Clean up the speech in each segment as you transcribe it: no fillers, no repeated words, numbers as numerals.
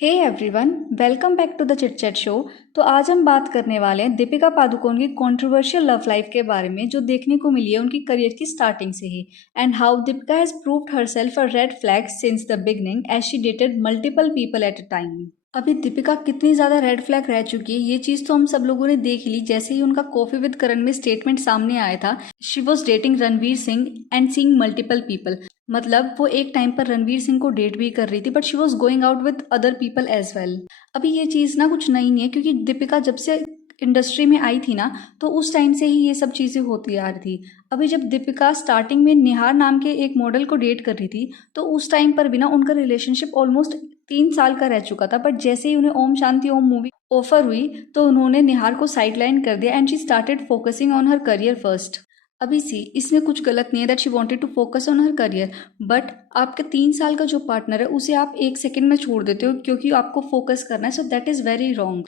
Hey everyone, welcome back to the chit chat show. तो आज हम बात करने वाले हैं दीपिका पादुकोण की कंट्रोवर्शियल लव लाइफ के बारे में जो देखने को मिली है उनकी करियर की स्टार्टिंग से ही, and how Deepika has proved herself a red flag since the beginning as she dated multiple people at a time. अभी दीपिका कितनी ज्यादा रेड फ्लैग रह चुकी है ये चीज तो हम सब लोगों ने देख ली। जैसे ही उनका कॉफी विद करण में स्टेटमेंट सामने आया था, she was dating Ranveer Singh and seeing multiple people. मतलब वो एक टाइम पर रणवीर सिंह को डेट भी कर रही थी, but she was going out with other people as well. अभी ये चीज़ ना कुछ नई नहीं है, क्योंकि दीपिका जब से इंडस्ट्री में आई थी ना, तो उस टाइम से ही ये सब चीज़ें होती आ रही थी। अभी जब दीपिका स्टार्टिंग में निहार नाम के एक मॉडल को डेट कर रही थी, तो उस टाइम पर भी ना उनका रिलेशनशिप ऑलमोस्ट 3 साल का रह चुका था। बट जैसे ही उन्हें ओम शांति ओम मूवी ऑफर हुई, तो उन्होंने निहार को साइडलाइन कर दिया and she started focusing on her career first. अभी सी इसमें कुछ गलत नहीं है that she wanted to focus on her career, but आपके 3 साल का जो पार्टनर है उसे आप एक सेकंड में छोड़ देते हो क्योंकि आपको फोकस करना है, so that is very wrong.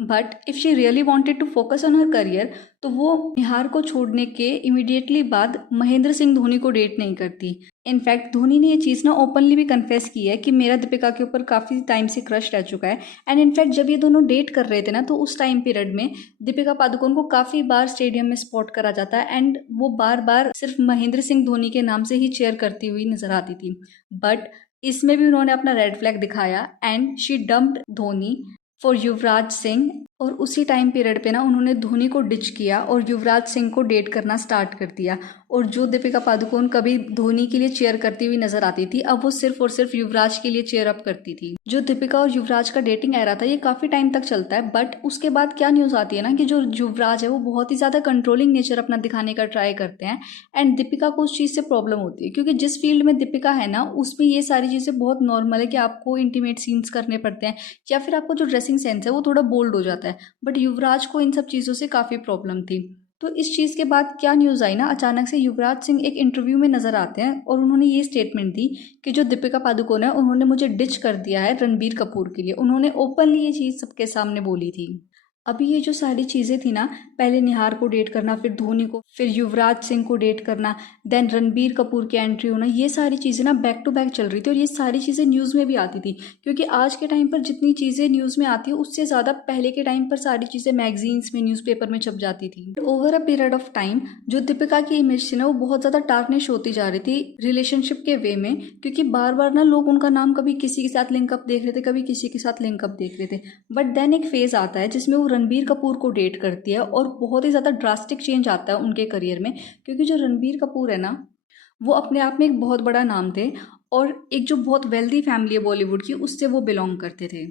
But if she really wanted to focus on her career, तो वो निहार को छोड़ने के इमिडिएटली बाद महेंद्र सिंह धोनी को डेट नहीं करती। इनफैक्ट धोनी ने ये चीज़ ना ओपनली भी कन्फेस की है कि मेरा दीपिका के ऊपर काफ़ी टाइम से क्रश रह चुका है। एंड इनफैक्ट जब ये दोनों डेट कर रहे थे ना, तो उस टाइम पीरियड में दीपिका पादुकोण को काफ़ी बार स्टेडियम में स्पॉट करा जाता है एंड वो बार बार सिर्फ महेंद्र सिंह धोनी के नाम से ही चेयर करती हुई नजर आती थी। बट इसमें भी उन्होंने अपना रेड फ्लैग दिखाया and she dumped Dhoni for Yuvraj Singh. और उसी टाइम पीरियड पे ना उन्होंने धोनी को डिच किया और युवराज सिंह को डेट करना स्टार्ट कर दिया। और जो दीपिका पादुकोण कभी धोनी के लिए चेयर करती हुई नजर आती थी, अब वो सिर्फ और सिर्फ युवराज के लिए चेयर अप करती थी। जो दीपिका और युवराज का डेटिंग एरा था ये काफी टाइम तक चलता है, बट उसके बाद क्या न्यूज आती है ना कि जो युवराज है वो बहुत ही ज्यादा कंट्रोलिंग नेचर अपना दिखाने का ट्राई करते हैं। एंड दीपिका को उस चीज से प्रॉब्लम होती है, क्योंकि जिस फील्ड में दीपिका है ना उसमें ये सारी चीजें बहुत नॉर्मल है कि आपको इंटीमेट सीन्स करने पड़ते हैं या फिर आपको जो ड्रेसिंग सेंस है वो थोड़ा बोल्ड हो जाता है। बट युवराज को इन सब चीज़ों से काफ़ी प्रॉब्लम थी। तो इस चीज़ के बाद क्या न्यूज़ आई ना, अचानक से युवराज सिंह एक इंटरव्यू में नजर आते हैं और उन्होंने ये स्टेटमेंट दी कि जो दीपिका पादुकोण है उन्होंने मुझे डिच कर दिया है रणबीर कपूर के लिए। उन्होंने ओपनली ये चीज़ सबके सामने बोली थी। अभी ये जो सारी चीज़ें थी ना, पहले निहार को डेट करना, फिर धोनी को, फिर युवराज सिंह को डेट करना, देन रणबीर कपूर की एंट्री होना, ये सारी चीज़ें ना बैक टू बैक चल रही थी और ये सारी चीज़ें न्यूज़ में भी आती थी। क्योंकि आज के टाइम पर जितनी चीज़ें न्यूज़ में आती है उससे ज़्यादा पहले के टाइम पर सारी चीज़ें मैगजीन्स में, न्यूज़पेपर में छप जाती थी। Over a period of time जो दीपिका की इमेज थी ना वो बहुत ज़्यादा टार्निश होती जा रही थी रिलेशनशिप के वे में, क्योंकि बार बार ना लोग उनका नाम कभी किसी के साथ लिंकअप देख रहे थे, कभी किसी के साथ लिंकअप देख रहे थे। बट देन एक फेज आता है जिसमें वो रणबीर कपूर को डेट करती है और बहुत ही ज़्यादा ड्रास्टिक चेंज आता है उनके करियर में। क्योंकि जो रणबीर कपूर है ना वो अपने आप में एक बहुत बड़ा नाम थे और एक जो बहुत वेल्दी फैमिली है बॉलीवुड की उससे वो बिलोंग करते थे।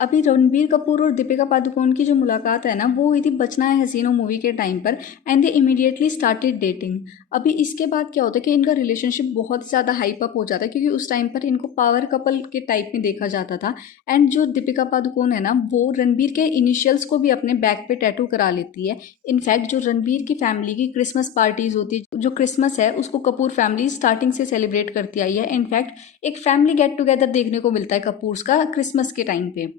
अभी रणबीर कपूर और दीपिका पादुकोण की जो मुलाकात है ना वो हुई थी बचना है हसीनो मूवी के टाइम पर, and they immediately started dating. अभी इसके बाद क्या होता है कि इनका रिलेशनशिप बहुत ज़्यादा हाइप अप हो जाता है, क्योंकि उस टाइम पर इनको पावर कपल के टाइप में देखा जाता था। एंड जो दीपिका पादुकोण है ना वो रणबीर के इनिशियल्स को भी अपने बैक पे टैटू करा लेती है। इनफैक्ट जो रणबीर की फैमिली की क्रिसमस पार्टीज होती है, जो क्रिसमस है उसको कपूर फैमिली स्टार्टिंग से सेलिब्रेट करती आई है। इनफैक्ट एक फैमिली गेट टुगेदर देखने को मिलता है कपूर्स का क्रिसमस के टाइम पे।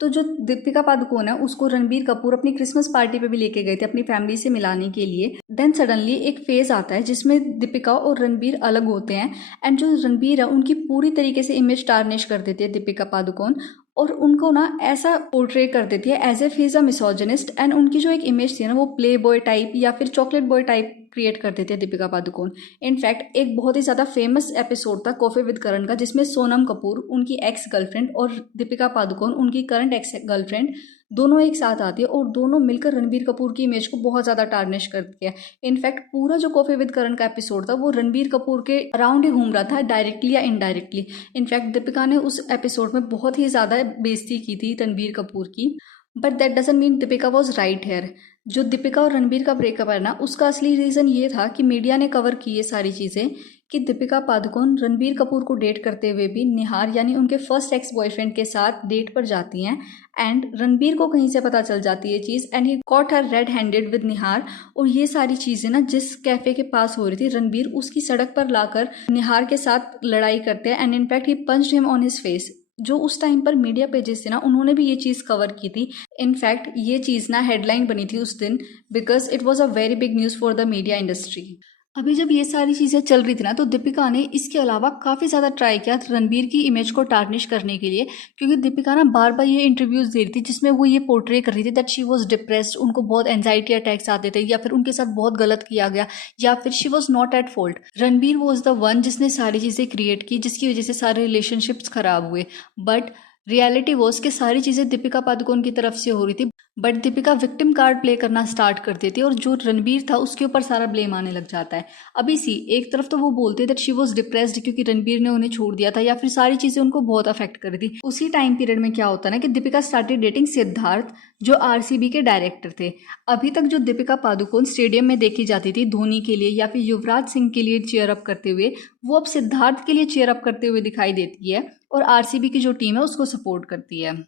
तो जो दीपिका पादुकोण है उसको रणबीर कपूर अपनी क्रिसमस पार्टी पे भी लेके गए थे अपनी फैमिली से मिलाने के लिए। देन सडनली एक फेज आता है जिसमें दीपिका और रणबीर अलग होते हैं एंड जो रणबीर है उनकी पूरी तरीके से इमेज टार्निश कर देती है दीपिका पादुकोण और उनको ना ऐसा पोर्ट्रे कर देती है as a he is a misogynist. And उनकी जो एक इमेज थी ना वो प्ले बॉय टाइप या फिर चॉकलेट बॉय टाइप क्रिएट कर देती है दीपिका पादुकोण। इनफैक्ट एक बहुत ही ज़्यादा फेमस एपिसोड था कॉफी विद करण का जिसमें सोनम कपूर उनकी एक्स गर्लफ्रेंड और दीपिका पादुकोण उनकी करंट एक्स गर्लफ्रेंड दोनों एक साथ आती है और दोनों मिलकर रणबीर कपूर की इमेज को बहुत ज़्यादा टार्निश करती है। इनफैक्ट पूरा जो कॉफी विद करण का एपिसोड था वो रणबीर कपूर के अराउंड ही घूम रहा था, डायरेक्टली या इनडायरेक्टली। इनफैक्ट दीपिका ने उस एपिसोड में बहुत ही ज़्यादा बेइज्जती की थी रणबीर कपूर की। But that doesn't mean Deepika was right here. जो दीपिका और रणबीर का ब्रेकअप है ना उसका असली रीज़न ये था कि मीडिया ने कवर की ये सारी चीज़ें कि दीपिका पादुकोण रणबीर कपूर को डेट करते हुए भी निहार यानी उनके फर्स्ट एक्स बॉयफ्रेंड के साथ डेट पर जाती हैं। एंड रणबीर को कहीं से पता चल जाती है चीज़ and he caught her red handed with Nihar. और ये सारी चीज़ें ना जिस कैफ़े के पास हो रही थी रणबीर उसकी सड़क पर लाकर निहार के साथ लड़ाई करते हैं and in fact he punched him on his face. जो उस टाइम पर मीडिया पेजेस थे ना उन्होंने भी ये चीज़ कवर की थी। इनफैक्ट ये चीज़ ना हेडलाइन बनी थी उस दिन because it was a very big news for the media industry. अभी जब ये सारी चीज़ें चल रही थी ना, तो दीपिका ने इसके अलावा काफ़ी ज़्यादा ट्राई किया रणबीर की इमेज को टार्निश करने के लिए, क्योंकि दीपिका ना बार बार ये इंटरव्यूज़ दे रही थी जिसमें वो ये पोर्ट्रे कर रही थी दैट शी वॉज डिप्रेस्ड, उनको बहुत एंजाइटी अटैक्स आते थे, या फिर उनके साथ बहुत गलत किया गया, या फिर she was not at fault. Ranbir was the one जिसने सारी चीज़ें क्रिएट की, जिसकी वजह से सारे रिलेशनशिप्स खराब हुए। बट रियलिटी वॉज कि सारी चीज़ें दीपिका पादुकोण की तरफ से हो रही थी, but Deepika victim card play करना स्टार्ट कर देती है और जो रणबीर था उसके ऊपर सारा ब्लेम आने लग जाता है। अभी सी एक तरफ तो वो बोलते दैट शी वॉज डिप्रेस्ड क्योंकि रणबीर ने उन्हें छोड़ दिया था, या फिर सारी चीज़ें उनको बहुत अफेक्ट कर रही थी। उसी टाइम पीरियड में क्या होता है ना कि दीपिका स्टार्टेड डेटिंग सिद्धार्थ, जो आरसीबी के डायरेक्टर थे। अभी तक जो दीपिका पादुकोण स्टेडियम में देखी जाती थी धोनी के लिए या फिर युवराज सिंह के लिए चेयर अप करते हुए, वो अब सिद्धार्थ के लिए चेयर अप करते हुए दिखाई देती है और आरसीबी की जो टीम है उसको सपोर्ट करती है।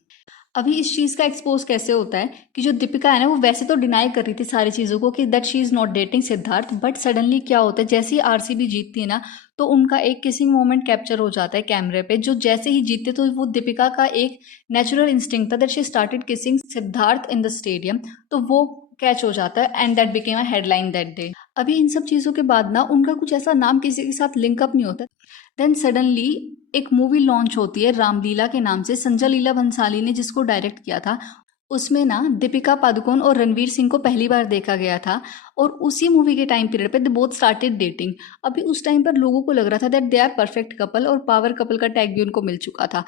अभी इस चीज़ का एक्सपोज कैसे होता है कि जो दीपिका है ना, वो वैसे तो डिनाई कर रही थी सारी चीज़ों को कि that she is not dating Siddharth, but suddenly क्या होता है जैसे ही आरसीबी जीतती है ना, तो उनका एक किसिंग मोमेंट कैप्चर हो जाता है कैमरे पे, जो जैसे ही जीतते तो वो दीपिका का एक नेचुरल इंस्टिंक्ट था that she started kissing Siddharth in the stadium, तो वो कैच हो जाता है and that became a headline that day. अभी इन सब चीज़ों के बाद ना उनका कुछ ऐसा नाम किसी के साथ लिंकअप नहीं होता। देन सडनली एक मूवी लॉन्च होती है रामलीला के नाम से, संजय लीला भंसाली ने जिसको डायरेक्ट किया था। उसमें ना दीपिका पादुकोण और रणवीर सिंह को पहली बार देखा गया था, और उसी मूवी के टाइम पीरियड पे दे बोथ स्टार्टेड डेटिंग। अभी उस टाइम पर लोगों को लग रहा था that they are perfect couple और पावर कपल का टैग भी उनको मिल चुका था।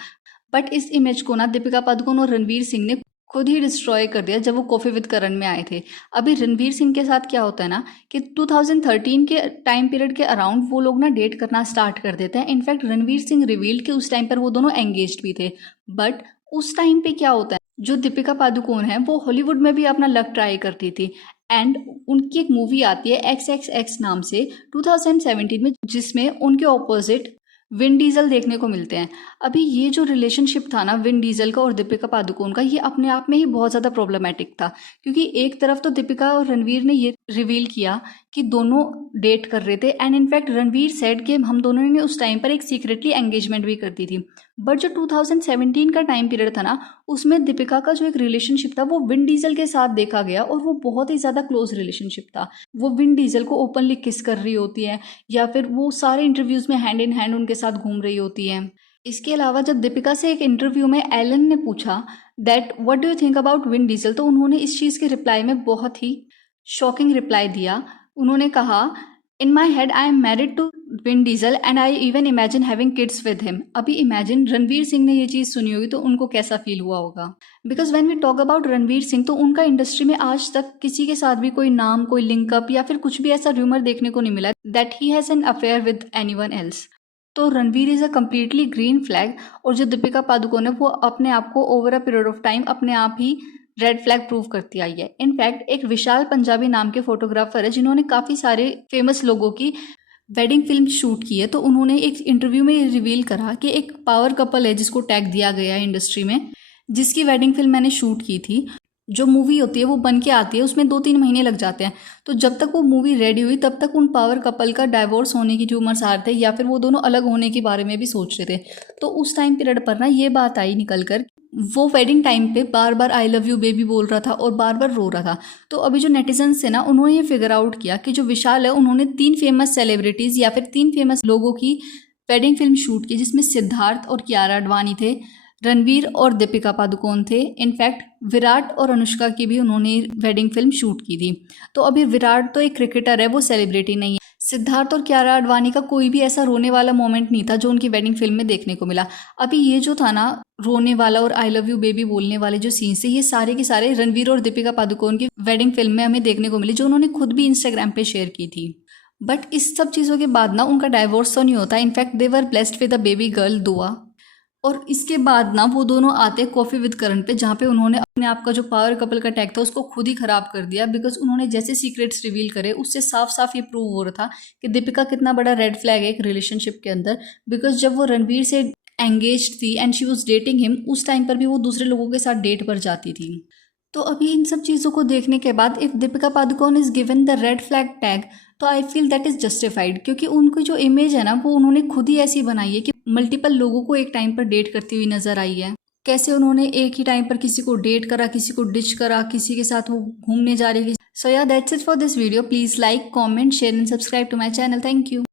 बट इस इमेज को ना दीपिका पादुकोण और रणवीर सिंह ने खुद ही डिस्ट्रॉय कर दिया जब वो कॉफी विद करण में आए थे। अभी रणवीर सिंह के साथ क्या होता है ना कि 2013 के टाइम पीरियड के अराउंड वो लोग ना डेट करना स्टार्ट कर देते हैं। इनफैक्ट रणवीर सिंह रिवील्ड कि उस टाइम पर वो दोनों एंगेज्ड भी थे। बट उस टाइम पे क्या होता है, जो दीपिका पादुकोण है वो हॉलीवुड में भी अपना लक ट्राई करती थी, एंड उनकी एक मूवी आती है XXX नाम से 2017 में, जिसमें उनके ऑपोजिट विन डीजल देखने को मिलते हैं। अभी ये जो रिलेशनशिप था ना विन डीजल का और दीपिका पादुकोण का, ये अपने आप में ही बहुत ज़्यादा प्रॉब्लमेटिक था, क्योंकि एक तरफ तो दीपिका और रणवीर ने ये रिवील किया कि दोनों डेट कर रहे थे, एंड इनफैक्ट रणवीर सेड कि हम दोनों ने उस टाइम पर एक सीक्रेटली एंगेजमेंट भी कर दी थी। बट जो 2017 का टाइम पीरियड था ना, उसमें दीपिका का जो एक रिलेशनशिप था वो विन डीजल के साथ देखा गया, और वो बहुत ही ज़्यादा क्लोज रिलेशनशिप था। वो विन डीजल को ओपनली किस कर रही होती है, या फिर वो सारे इंटरव्यूज़ में हैंड इन हैंड उनके साथ घूम रही होती है। इसके अलावा जब दीपिका से एक इंटरव्यू में एलन ने पूछा that what do you think about Vin Diesel, तो उन्होंने इस चीज़ के रिप्लाई में बहुत ही शॉकिंग रिप्लाई दिया। उन्होंने कहा, in my head I am married to Vin Diesel and I even imagine having kids with him. अभी इमेजिन रणवीर सिंह ने ये चीज़ सुनी होगी तो उनको कैसा फील हुआ होगा। Because when we talk about Ranveer Singh, तो उनका इंडस्ट्री में आज तक किसी के साथ भी कोई नाम, कोई लिंकअप या फिर कुछ भी ऐसा र्यूमर देखने को नहीं मिला that he has an affair with anyone else. तो Ranveer is a completely green flag, और जो दीपिका पादुकोण है वो अपने आप को over a period of time अपने आप ही रेड फ्लैग प्रूव करती आई है। इनफैक्ट एक विशाल पंजाबी नाम के फोटोग्राफर है जिन्होंने काफ़ी सारे फेमस लोगों की वेडिंग फिल्म शूट की है, तो उन्होंने एक इंटरव्यू में रिवील करा कि एक पावर कपल है जिसको टैग दिया गया है इंडस्ट्री में, जिसकी वेडिंग फिल्म मैंने शूट की थी। जो मूवी होती है वो बन के आती है, उसमें 2-3 महीने लग जाते हैं, तो जब तक वो मूवी रेडी हुई तब तक उन पावर कपल का डाइवोर्स होने की ट्यूमर्स आ रहे थे, या फिर वो दोनों अलग होने के बारे में भी सोच रहे थे। तो उस टाइम पीरियड पर ना ये बात आई निकल कर, वो वेडिंग टाइम पे बार बार आई लव यू बेबी बोल रहा था और बार बार रो रहा था। तो अभी जो नेटिजन्स थे ना, उन्होंने ये फिगर आउट किया कि जो विशाल है उन्होंने 3 फेमस सेलिब्रिटीज़ या फिर 3 फेमस लोगों की वेडिंग फिल्म शूट की, जिसमें सिद्धार्थ और कियारा आडवाणी थे, रणवीर और दीपिका पादुकोण थे, इनफैक्ट विराट और अनुष्का की भी उन्होंने वेडिंग फिल्म शूट की थी। तो अभी विराट तो एक क्रिकेटर है, वो सेलिब्रिटी नहीं है। सिद्धार्थ और कियारा आडवाणी का कोई भी ऐसा रोने वाला मोमेंट नहीं था जो उनकी वेडिंग फिल्म में देखने को मिला। अभी ये जो था ना रोने वाला और आई लव यू बेबी बोलने वाले जो सीन्स थे, ये सारे के सारे रणवीर और दीपिका पादुकोण की वेडिंग फिल्म में हमें देखने को मिले, जो उन्होंने खुद भी इंस्टाग्राम पे शेयर की थी। बट इस सब चीज़ों के बाद ना उनका डाइवोर्स तो नहीं होता, in fact they were blessed with a baby girl दुआ। और इसके बाद ना वो दोनों आते कॉफ़ी विद करण पे, जहाँ पे उन्होंने अपने आप का जो पावर कपल का टैग था उसको खुद ही खराब कर दिया, बिकॉज उन्होंने जैसे सीक्रेट्स रिवील करे उससे साफ साफ ये प्रूव हो रहा था कि दीपिका कितना बड़ा रेड फ्लैग है एक रिलेशनशिप के अंदर। बिकॉज जब वो रणवीर से एंगेज्ड थी and she was dating him, उस टाइम पर भी वो दूसरे लोगों के साथ डेट पर जाती थी। तो अभी इन सब चीज़ों को देखने के बाद if Deepika Padukone is given the red flag tag, तो I feel that is justified, क्योंकि उनकी जो इमेज है ना वो उन्होंने खुद ही ऐसी बनाई है कि मल्टीपल लोगों को एक टाइम पर डेट करती हुई नजर आई है। कैसे उन्होंने एक ही टाइम पर किसी को डेट करा, किसी को डिच करा, किसी के साथ वो घूमने जा रही थी। So yeah that's it for this video. Please like, comment, share and subscribe to my channel. Thank you.